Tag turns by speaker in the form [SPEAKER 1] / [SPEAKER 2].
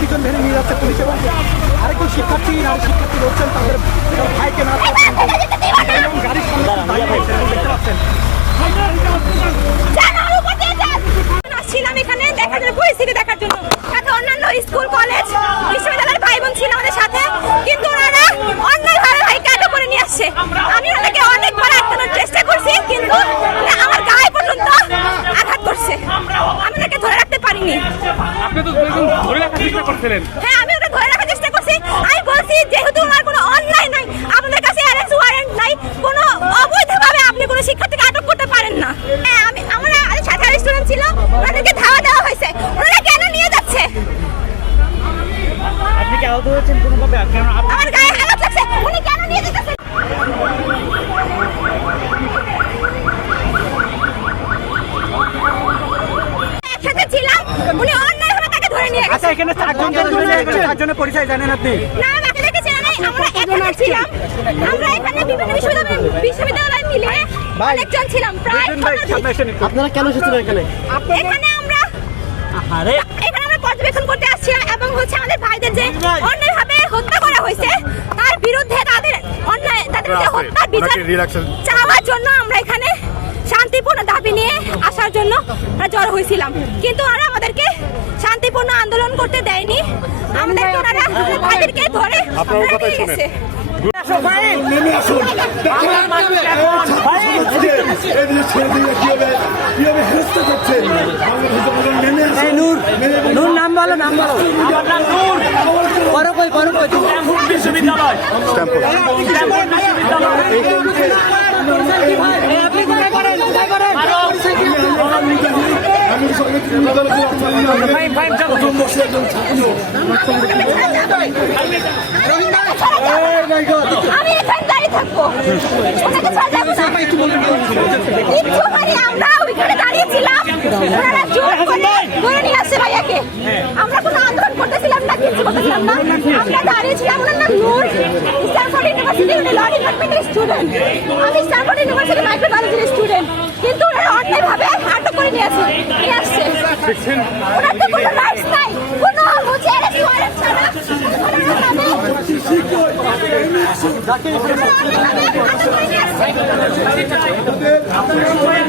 [SPEAKER 1] পিছন ধরে নিয়ে যাচ্ছে পুলিশ এবং আরেকজন শিক্ষার্থী নারী শিক্ষার্থী রয়েছেন তাদের ভাইকে না গাড়ির সামনে দেখতে পাচ্ছেন
[SPEAKER 2] যান, আর উপর দিয়ে যান। আসছিলাম এখানে দেখার জন্য পরিস্থিতি দেখার জন্য সাথে অন্যান্য স্কুল কলেজ বিশ্ববিদ্যালয়ের ভাই বোন ছিল আমাদের সাথে কিন্তু ওনারা অন্যায়ভাবে ভাইকে আটক করে নিয়ে আসছে আমি ওনাকে অনেকবার আটকানোর চেষ্টা করছি কিন্তু আমার গায়ে পর্যন্ত আঘাত করছে আমি ওনাকে ধরে রাখতে পারিনি
[SPEAKER 3] আপনি তো দেখুন ধরে রাখার চেষ্টা করছিলেন।
[SPEAKER 2] হ্যাঁ আমি ওকে ধরে রাখার চেষ্টা করছি। আমি বলছি যেহেতু ওনার কোনো অন্যায় নাই আপনাদের কাছে অ্যারেস্ট ওয়ারেন্ট নাই কোনো অবৈধভাবে আপনি কোনো শিক্ষার্থীকে আটক করতে পারেন না। হ্যাঁ আমি আমরা আমাদের সাথে স্টুডেন্ট ছিল ওনাদেরকে ধাওয়া দেওয়া হয়েছে। ওনারা কেন নিয়ে যাচ্ছে?
[SPEAKER 3] আপনি কি আহত হয়েছেন কোনোভাবে? কারণ
[SPEAKER 1] এখানে চারজন চারজনের পরিচয় জানেন আপনি?
[SPEAKER 2] না বাকি চেনা নাই আমরা একসাথে ছিলাম। আমরা এখানে বিভিন্ন বিশ্ববিদ্যালয় বিশ্ববিদ্যালয় মিলে অনেকজন ছিলাম প্রায়
[SPEAKER 1] দুজন ভাই
[SPEAKER 2] শতাধিক।
[SPEAKER 1] সামনে আসেন একটু।
[SPEAKER 4] আপনারা কেন এসেছিলেন এখানে?
[SPEAKER 2] এখানে আমরা
[SPEAKER 1] আরে
[SPEAKER 2] এখানে আমরা পর্যবেক্ষণ করতে আসছিলাম এবং হচ্ছে আমাদের ভাইদের যে অন্যায়ভাবে হত্যা করা হয়েছে তার বিরুদ্ধে তাদের অন্যায় তাদের বিচার চাওয়ার জন্য আমরা এখানে শান্তিপূর্ণ দাবি নিয়ে আসার জন্য আমরা জড়ো হয়েছিলাম। কিন্তু ওরা আমাদেরকে শান্তিপূর্ণ আন্দোলন করতে দেয়নি। আমাদেরকে ওনারা ধরে
[SPEAKER 4] নূর নাম বলো নাম বলো। বড় কই বড় কই
[SPEAKER 3] বিশ্ববিদ্যালয়
[SPEAKER 5] আমি
[SPEAKER 2] এখানে দাঁড়িয়ে থাকব ওনাকে হয়নি আমরা স্টুডেন্ট কিন্তু ওনারা অন্যায়ভাবে আটক করে নিয়ে আসছে ওনার তো কোনো রাইটস নাই। কোনো হচ্ছে অ্যারেস্ট ওয়ারেন্ট ছাড়া? ওনারা নামে
[SPEAKER 5] আপনাদের